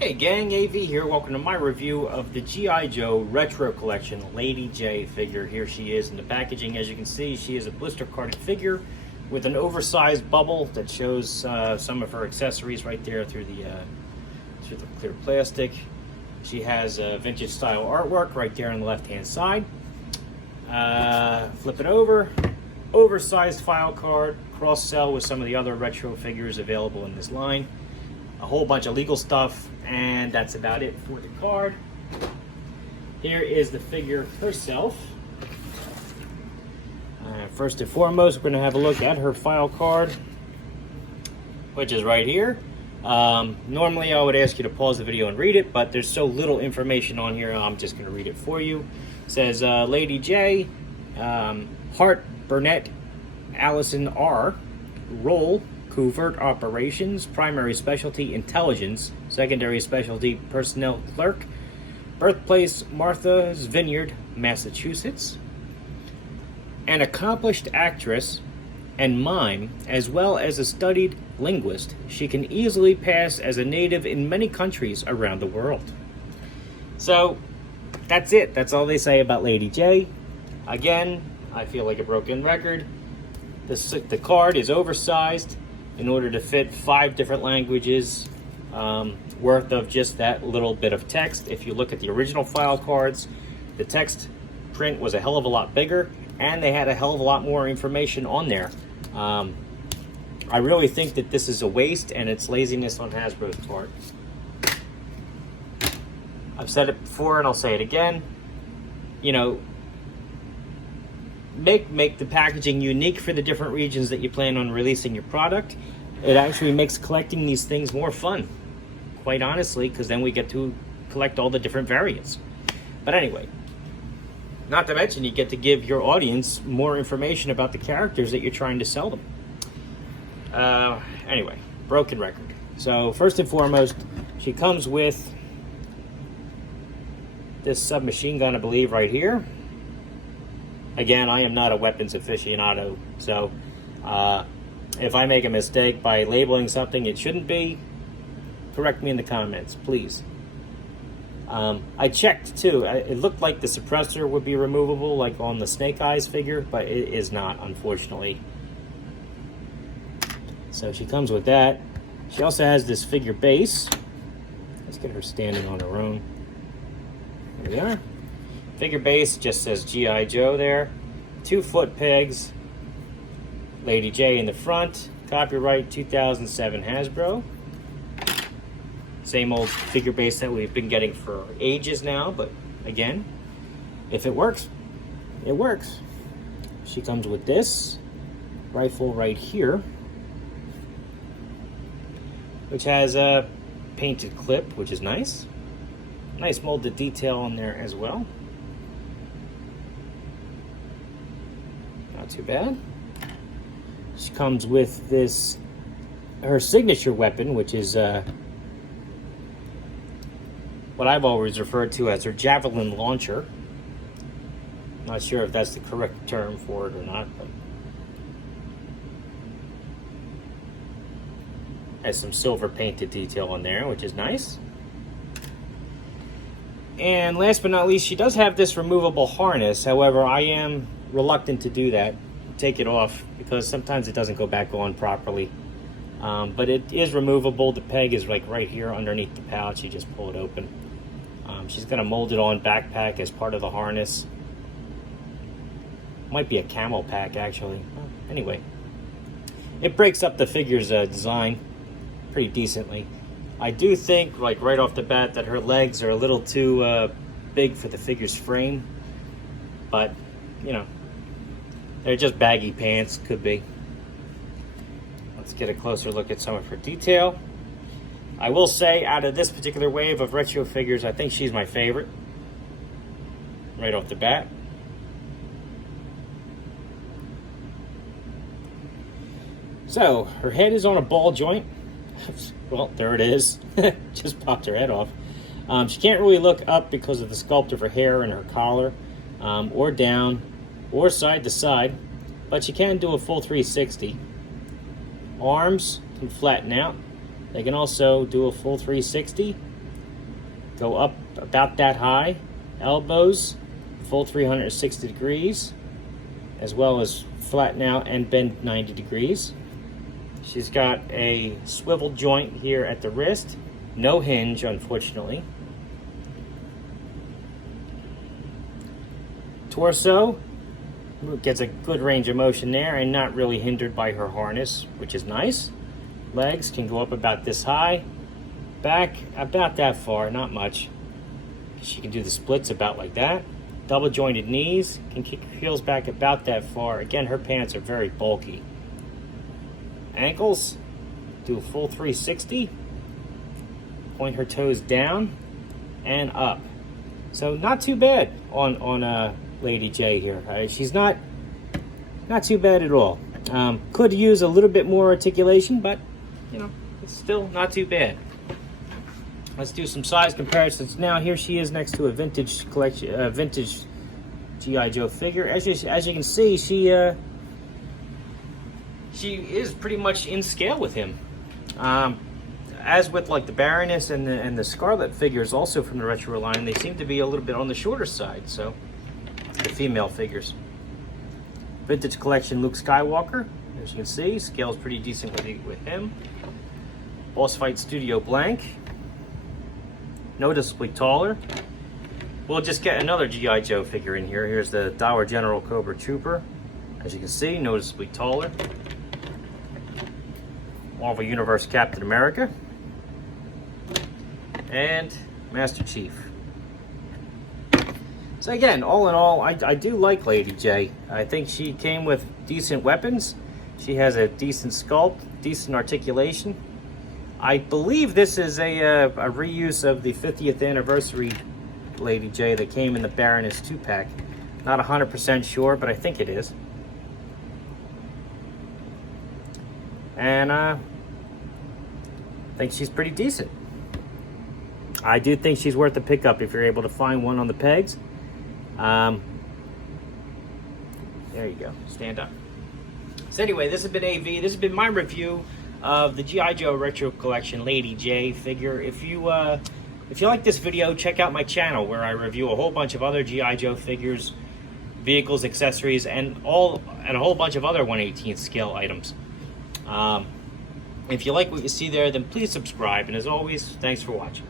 Hey gang, AV here. Welcome to my review of the GI Joe Retro Collection Lady J figure. Here she is in the packaging. As you can see, she is a blister carded figure with an oversized bubble that shows some of her accessories right there through the clear plastic. She has vintage style artwork right there on the left hand side. Flip it over. Oversized file card, cross sell with some of the other retro figures available in this line. A whole bunch of legal stuff, and that's about it for the card. Here is the figure herself. First and foremost, we're going to have a look at her file card, which is right here. Normally I would ask you to pause the video and read it, but there's so little information on here, I'm just going to read it for you. It says Lady J, Hart Burnett, Allison R, role covert operations, primary specialty intelligence, secondary specialty personnel clerk, birthplace Martha's Vineyard, Massachusetts. An accomplished actress and mime, as well as a studied linguist, she can easily pass as a native in many countries around the world. So that's it. That's all they say about Lady J. Again, I feel like a broken record. The card is oversized in order to fit 5 different languages worth of just that little bit of text. If you look at the original file cards, the text print was a hell of a lot bigger, and they had a hell of a lot more information on there. I really think that this is a waste, and it's laziness on Hasbro's part. I've said it before, and I'll say it again. You know, make the packaging unique for the different regions that you plan on releasing your product. It actually makes collecting these things more fun, quite honestly, because then we get to collect all the different variants. But anyway, not to mention you get to give your audience more information about the characters that you're trying to sell them. Anyway, broken record. So first and foremost, she comes with this submachine gun, I believe, right here. Again, I am not a weapons aficionado, so if I make a mistake by labeling something it shouldn't be, correct me in the comments, please. I checked too. It looked like the suppressor would be removable, like on the Snake Eyes figure, but it is not, unfortunately. So she comes with that. She also has this figure base. Let's get her standing on her own. There we are. Figure base just says GI Joe there. 2 foot pegs. Lady J in the front. Copyright 2007 Hasbro. Same old figure base that we've been getting for ages now, but again, if it works, it works. She comes with this rifle right here, which has a painted clip, which is nice. Nice molded detail on there as well. Not too bad. She comes with this, her signature weapon, which is what I've always referred to as her javelin launcher. Not sure if that's the correct term for it or not, but has some silver painted detail on there, which is nice. And last but not least, she does have this removable harness. However, I am reluctant to do that, take it off, because sometimes it doesn't go back on properly. But it is removable. The peg is like right here underneath the pouch. You just pull it open. She's going to mold it on backpack as part of the harness. Might be a camel pack, actually. Anyway, it breaks up the figure's design pretty decently. I do think, like right off the bat, that her legs are a little too big for the figure's frame. But, you know, they're just baggy pants, could be. Let's get a closer look at some of her detail. I will say, out of this particular wave of retro figures, I think she's my favorite. Right off the bat. So, her head is on a ball joint. Well, there it is. Just popped her head off. She can't really look up because of the sculpt of her hair and her collar, or down, or side to side, but she can do a full 360. Arms can flatten out. They can also do a full 360 go up about that high, elbows, full 360 degrees, as well as flatten out and bend 90 degrees. She's got a swivel joint here at the wrist, no hinge, unfortunately. Torso gets a good range of motion there and not really hindered by her harness, which is nice. Legs can go up about this high, back about that far, not much. She can do the splits about like that. Double jointed knees, can kick her heels back about that far. Again, her pants are very bulky. Ankles, do a full 360. Point her toes down and up. So not too bad on Lady J here. She's not too bad at all. Could use a little bit more articulation, but you know, it's still not too bad. Let's do some size comparisons now. Here she is next to a vintage collection, vintage GI Joe figure. As you can see, she is pretty much in scale with him. As with like the Baroness and the Scarlet figures, also from the Retro line, they seem to be a little bit on the shorter side. So the female figures. Vintage collection Luke Skywalker. As you can see, scales pretty decent with him. Boss Fight Studio Blank. Noticeably taller. We'll just get another GI Joe figure in here. Here's the Dollar General Cobra Trooper. As you can see, noticeably taller. Marvel Universe Captain America. And Master Chief. So again, all in all, I do like Lady J. I think she came with decent weapons. She has a decent sculpt, decent articulation. I believe this is a reuse of the 50th anniversary Lady J that came in the Baroness 2-pack. Not 100% sure, but I think it is. And I think she's pretty decent. I do think she's worth a pickup if you're able to find one on the pegs. There you go. Stand up. So anyway, this has been AV. This has been my review of the GI Joe Retro Collection Lady J figure. If you like this video, check out my channel where I review a whole bunch of other GI Joe figures, vehicles, accessories, and a whole bunch of other 1/18th scale items. If you like what you see there, then please subscribe. And as always, thanks for watching.